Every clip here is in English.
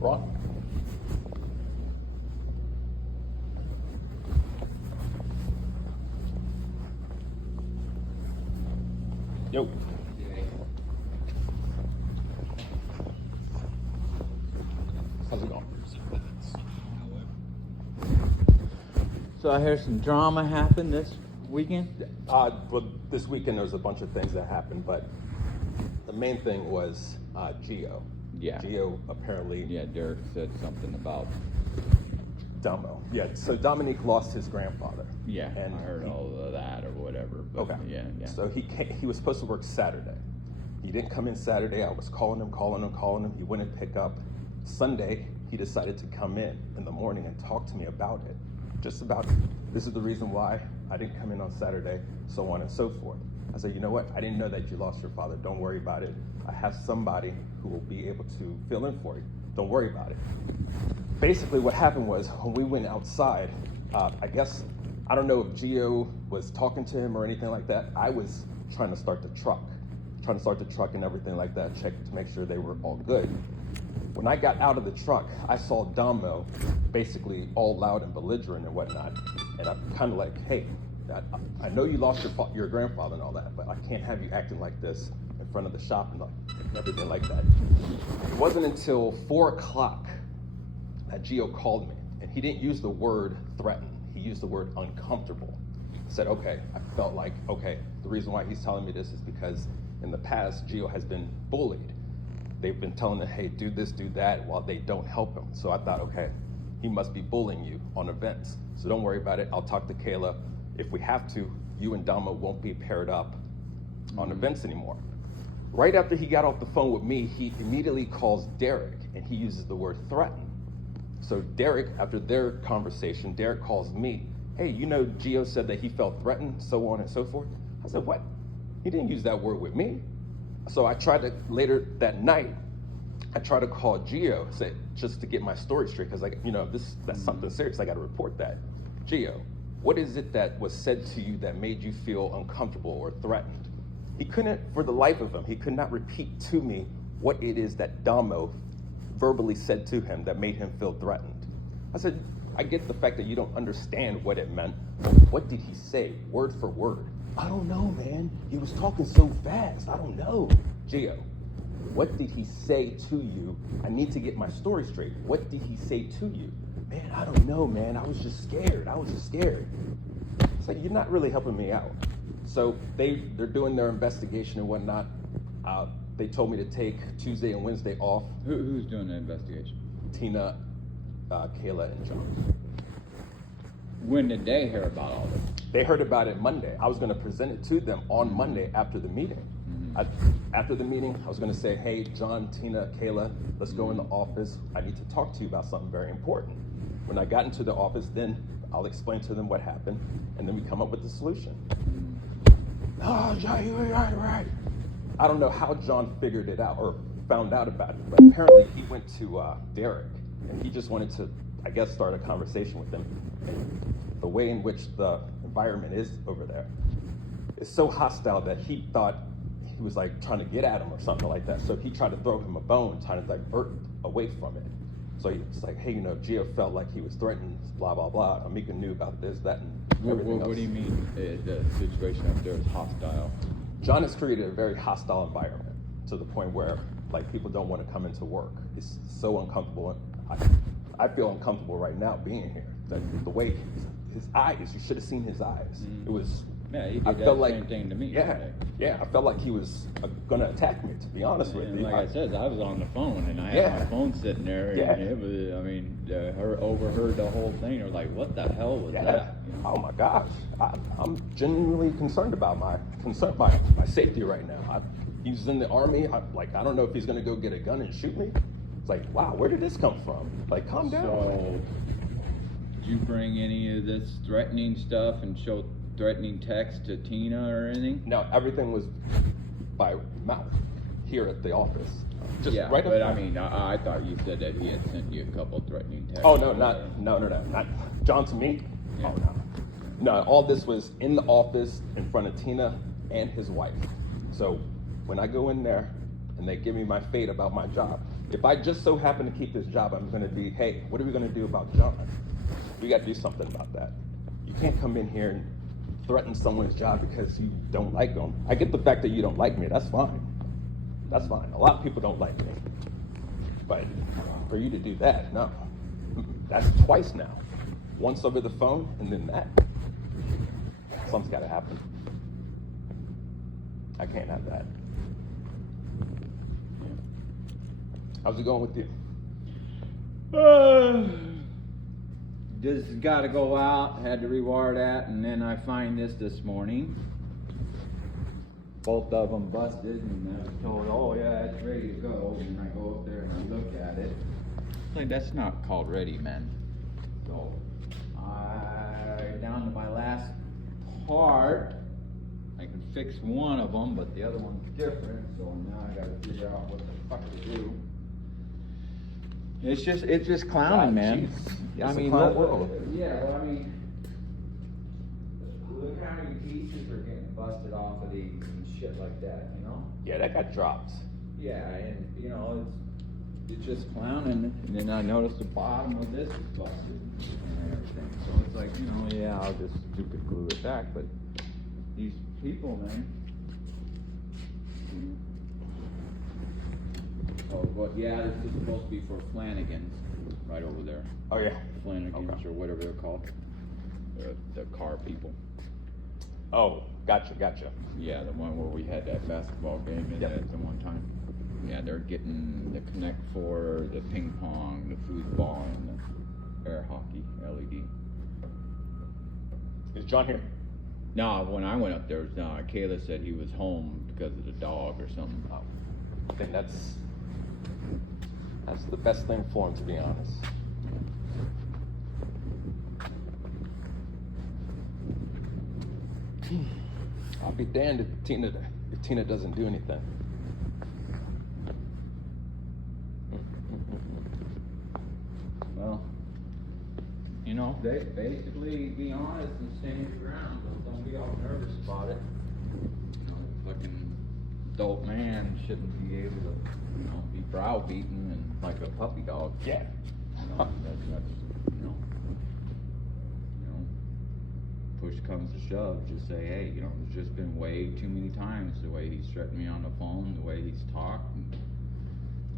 Rock? Yo. How's it going? So I heard some drama happened this weekend. Well, this weekend there was a bunch of things that happened, but the main thing was Gio. Yeah. Gio apparently. Yeah, Derek said something about. Dumbo. Yeah. So Dominique lost his grandfather. Yeah, And I heard all of that or whatever. But Okay. Yeah. So he was supposed to work Saturday. He didn't come in Saturday. I was calling him. He wouldn't pick up. Sunday, he decided to come in the morning and talk to me about it. Just about, this is the reason why I didn't come in on Saturday, so on and so forth. I said, you know what? I didn't know that you lost your father. Don't worry about it. I have somebody who will be able to fill in for you. Don't worry about it. Basically, what happened was when we went outside, I guess, I don't know if Gio was talking to him or anything like that. I was trying to start the truck and everything like that, check to make sure they were all good. When I got out of the truck, I saw Damo basically all loud and belligerent and whatnot. And I'm kind of like, hey, I know you lost your grandfather and all that, but I can't have you acting like this in front of the shop and everything like that. It wasn't until 4 o'clock that Gio called me, and he didn't use the word threaten. He used the word uncomfortable. I said, okay, I felt like, okay, the reason why he's telling me this is because in the past, Gio has been bullied. They've been telling him, hey, do this, do that, while they don't help him. So I thought, okay, he must be bullying you on events. So don't worry about it. I'll talk to Kayla. If we have to, you and Dama won't be paired up on events anymore. Right after he got off the phone with me, he immediately calls Derek, and he uses the word threaten. So Derek, after their conversation, Derek calls me, hey, you know Gio said that he felt threatened, so on and so forth. I said, what? He didn't use that word with me. So I tried to, later that night, I tried to call Gio, just to get my story straight, because that's something serious, I gotta report that. Gio, what is it that was said to you that made you feel uncomfortable or threatened? He couldn't, for the life of him, he could not repeat to me what it is that Damo verbally said to him that made him feel threatened. I said, I get the fact that you don't understand what it meant, but what did he say, word for word? I don't know, man. He was talking so fast. I don't know. Gio, what did he say to you? I need to get my story straight. What did he say to you? Man, I don't know, man. I was just scared. It's like, you're not really helping me out. So they're doing their investigation and whatnot. They told me to take Tuesday and Wednesday off. Who's doing the investigation? Tina, Kayla, and John. When did they hear about all this? They heard about it Monday. I was going to present it to them on Monday after the meeting. After the meeting, I was going to say, hey, John, Tina, Kayla, let's go in the office. I need to talk to you about something very important. When I got into the office, then I'll explain to them what happened, and then we come up with the solution. Oh, John, you're right. I don't know how John figured it out or found out about it, but apparently he went to Derek, and he just wanted to, I guess, start a conversation with him. And the way in which the environment is over there is so hostile that he thought he was like trying to get at him or something like that. So he tried to throw him a bone, trying to divert away from it. So he's like, hey, Gia felt like he was threatened, blah, blah, blah. Amika knew about this, that, and everything else. What do you mean the situation up there is hostile? John has created a very hostile environment to the point where like people don't want to come into work. It's so uncomfortable. I feel uncomfortable right now being here. The way his eyes, you should have seen his eyes. It was. Yeah, he did the same thing to me. Yeah, I felt like he was gonna attack me. To be honest with you, like I said, I was on the phone and I had my phone sitting there, and it was. I mean, overheard the whole thing. I was like, "What the hell was that?" You know? Oh my gosh, I'm genuinely concerned about my safety right now. He's in the army. I don't know if he's gonna go get a gun and shoot me. It's like, wow, where did this come from? Like, calm down. So, did you bring any of this threatening stuff and show threatening text to Tina or anything? No, everything was by mouth here at the office. Just right but I mean, I thought you said that he had sent you a couple threatening texts. Oh no, not John to me. Yeah. Oh no, all this was in the office in front of Tina and his wife. So when I go in there and they give me my fate about my job, if I just so happen to keep this job, I'm going to be, hey, what are we going to do about John? We got to do something about that. You can't come in here and threaten someone's job because you don't like them. I get the fact that you don't like me. That's fine. That's fine. A lot of people don't like me. But for you to do that, no. That's twice now. Once over the phone and then that. Something's got to happen. I can't have that. How's it going with you? Just got to go out, had to rewire that, and then I find this morning. Both of them busted, and I was told, oh yeah, it's ready to go. And I go up there and I look at it. Like, that's not called ready, man. So, down to my last part. I can fix one of them, but the other one's different, so now I gotta figure out what the fuck to do. It's just clowning, man. I mean, well, well, I mean, look how many pieces are getting busted off of these and shit like that, you know? Yeah, that got dropped. Yeah, and it's just clowning. And then I noticed the bottom of this is busted and everything. So it's like, I'll just stupid glue it back. But these people, man. Oh, but yeah, this is supposed to be for Flanagan's, right over there. Oh yeah. Flanagan's or whatever they're called. The car people. Oh, gotcha. Yeah, the one where we had that basketball game in at the one time. Yeah, they're getting the Connect for the ping pong, the foosball, and the air hockey LED. Is John here? No, when I went up there, Kayla said he was home because of the dog or something. Oh, I think that's the best thing for him, to be honest. I'll be damned if Tina doesn't do anything. Well, they basically be honest and stand your ground. Don't be all nervous about it. Fucking adult man shouldn't be able to, be browbeaten and like a puppy dog. Yeah. That's push comes to shove, just say, hey, there's just been way too many times the way he's threatened me on the phone, the way he's talked, and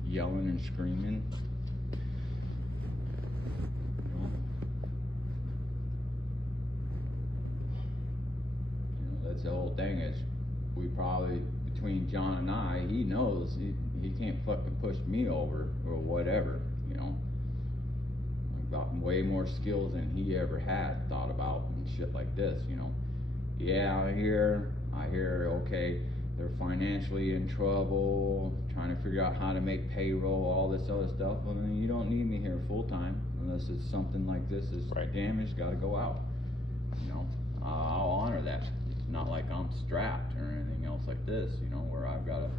yelling and screaming. That's the whole thing is we probably, between John and I, he knows he can't fucking push me over or whatever, I've got way more skills than he ever had thought about and shit like this, Yeah, I hear, okay, they're financially in trouble, trying to figure out how to make payroll, all this other stuff. Well, then you don't need me here full time unless it's something like this is damaged, got to go out. I'll honor that. It's not like I'm strapped or anything else like this, where I've got to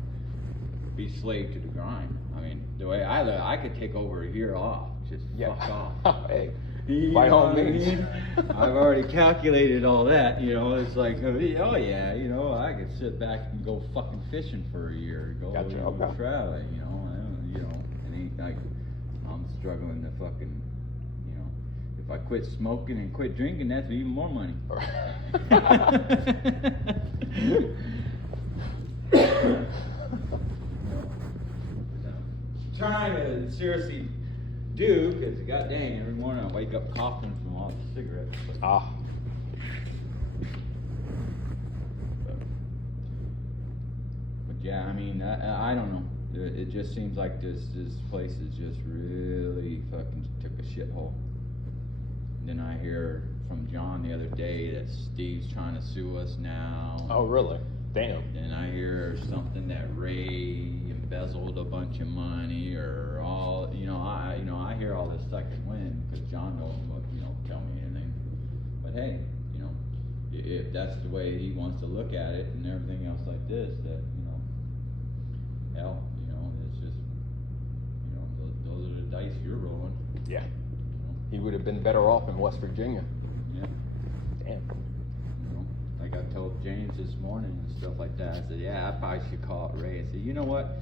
be slave to the grind. I mean, the way I live, I could take over a year off, just fuck off. Hey, By all means. I've already calculated all that, you know. It's like, oh yeah, you know, I could sit back and go fucking fishing for a year, go Gotcha, okay. traveling, you know. You know, it ain't like I'm struggling to fucking, you know. If I quit smoking and quit drinking, that's even more money. Trying to seriously do, because god dang, every morning I wake up coughing from all the cigarettes. Ah. But yeah, I mean, I don't know. It just seems like this place is just really fucking took a shithole. Then I hear from John the other day that Steve's trying to sue us now. Oh, really? Damn. And I hear something that Ray embezzled a bunch of money, or all, you know, I hear all this second wind because John knows what, you know, tell me anything. But hey, you know, if that's the way he wants to look at it and everything else like this, that, you know, hell, you know, it's just, you know, those are the dice you're rolling. Yeah. You know? He would have been better off in West Virginia. Yeah. Damn. You know, like I told James this morning and stuff like that, I said, yeah, I probably should call it Ray. I said, you know what?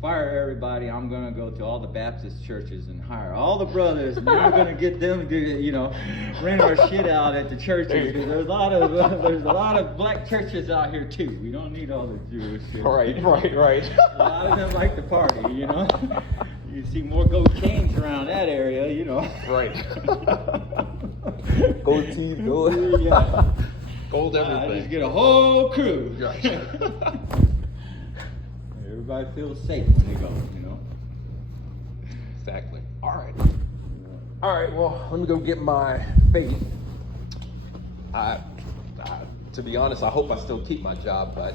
Fire everybody. I'm gonna go to all the Baptist churches and hire all the brothers, and we're gonna get them to, you know, rent our shit out at the churches. Because there's a lot of black churches out here too. We don't need all the Jewish shit. Right. A lot of them like to party, you know. You see more gold chains around that area, you know. Right. Gold teeth, gold. Yeah. Gold I everything. just get a whole crew. Gotcha. Everybody feels safe when they go, you know. Exactly. All right. All right. Well, let me go get my faith. To be honest, I hope I still keep my job, but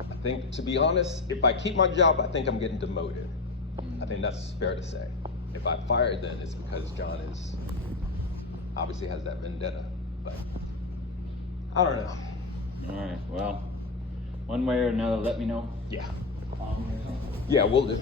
I think, to be honest, if I keep my job, I think I'm getting demoted. I think that's fair to say. If I fired, then it's because John is obviously has that vendetta. But I don't know. All right. Well, one way or another, let me know. Yeah. Or something. Yeah, we'll do.